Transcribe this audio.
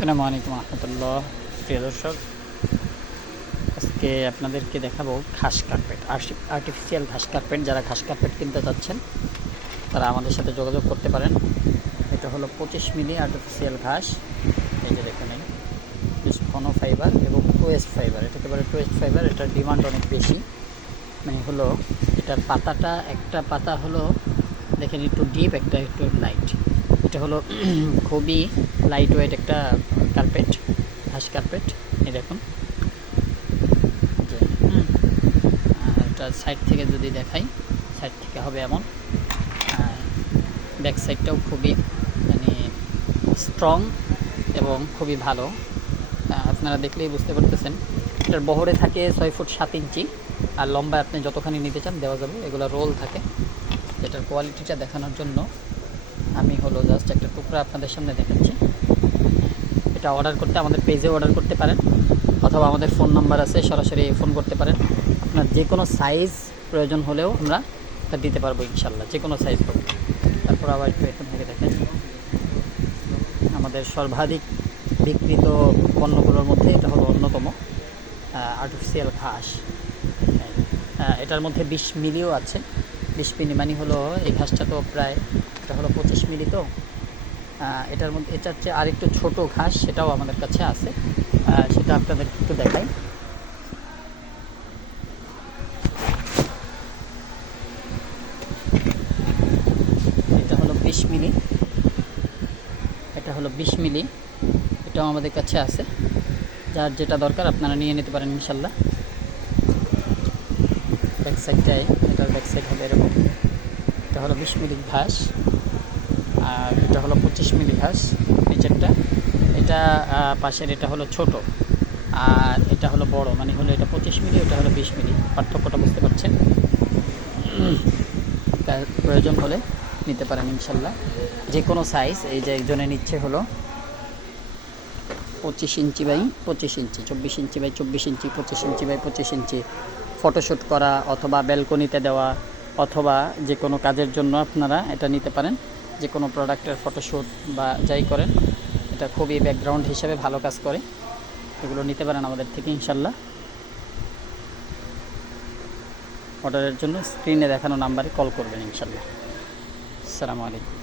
আসসালামু আলাইকুম রহমতুল্লাহ। প্রিয় দর্শক, আজকে আপনাদেরকে দেখাবো ঘাস কার্পেট, আর্টিফিশিয়াল ঘাস কার্পেট। যারা ঘাস কার্পেট কিনতে চাচ্ছেন তারা আমাদের সাথে যোগাযোগ করতে পারেন। এটা হলো 25 মিলি আর্টিফিশিয়াল ঘাস। এই যে দেখুন, এই বেশ ঘন ফাইবার এবং টুয়েস্ট ফাইবার। এটাকে বলে টুয়েস্ট ফাইবার। এটার ডিমান্ড অনেক বেশি। মানে হলো এটার পাতাটা, একটা পাতা হলো দেখেন একটু ডিপ, একটা একটু লাইট। এটা হলো খুবই লাইট ওয়েট একটা কার্পেট, ঘাস কার্পেট। এই দেখুন যে এটা সাইড থেকে যদি দেখাই, সাইড থেকে হবে এমন। ব্যাক সাইডটাও খুবই মানে স্ট্রং এবং খুবই ভালো। আপনারা দেখলেই বুঝতে পারতেছেন। এটার বহরে থাকে 6 ফুট 7 ইঞ্চি, আর লম্বায় আপনি যতখানি নিতে চান দেওয়া যাবে। এগুলো রোল থাকে। এটার কোয়ালিটিটা দেখানোর জন্য আমি হলো জাস্ট একটা টুকরা আপনাদের সামনে দেখাচ্ছি। এটা অর্ডার করতে আমাদের পেজে অর্ডার করতে পারেন, অথবা আমাদের ফোন নাম্বার আছে, সরাসরি ফোন করতে পারেন। আপনার যে কোনো সাইজ প্রয়োজন হলেও আমরা তা দিতে পারবো ইনশাল্লাহ, যে কোনো সাইজ হোক। তারপর আবার একটু এখান থেকে দেখেন, আমাদের সর্বাধিক বিক্রিত পণ্যগুলোর মধ্যে এটা হলো অন্যতম আর্টিফিশিয়াল ঘাস। এটার মধ্যে 20 মিলিও আছে। 20 মিলি মানে হলো এই ঘাসটা তো প্রায়, এটা হলো 25 মিলি। তো এটার মধ্যে এটার চেয়ে আরেকটু ছোটো ঘাস, সেটাও আমাদের কাছে আছে। সেটা আপনাদের একটু দেখাই। এটা হলো 20 মিলি, এটা হলো 20 মিলি। এটাও আমাদের কাছে আছে। যার যেটা দরকার আপনারা নিয়ে নিতে পারেন ইনশাল্লাহ। ব্যাক সাইডটায়, এটার ব্যাক সাইড হবে এরকম। এটা হলো 20 মিলি ঘাস, আর এটা হলো 25 মিলি ঘাস নিচেরটা। এটা পাশের এটা হলো ছোট, আর এটা হলো বড়। মানে হলো এটা 25 মিলি, ওটা হলো 20 মিলি। পার্থক্যটা বুঝতে পারছেন? তার প্রয়োজন হলে নিতে পারেন ইনশাল্লাহ, যে কোনো সাইজ। এই যে একজনে নিচ্ছে হলো 25 ইঞ্চি বাই 25 ইঞ্চি, 24 ইঞ্চি বাই 24 ইঞ্চি, 25 ইঞ্চি বাই 25 ইঞ্চি। ফটোশ্যুট করা অথবা ব্যালকনিতে দেওয়া, অথবা যে কোনো কাজের জন্য আপনারা এটা নিতে পারেন। যে কোনো প্রোডাক্টের ফটোশ্যুট বা যাই করেন, এটা খুবই ব্যাকগ্রাউন্ড হিসেবে ভালো কাজ করে। এগুলো নিতে পারেন আমাদের থেকে ইনশাল্লাহ। অর্ডারের জন্য স্ক্রিনে দেখানো নাম্বারে কল করবেন ইনশাল্লাহ। আসসালামু আলাইকুম।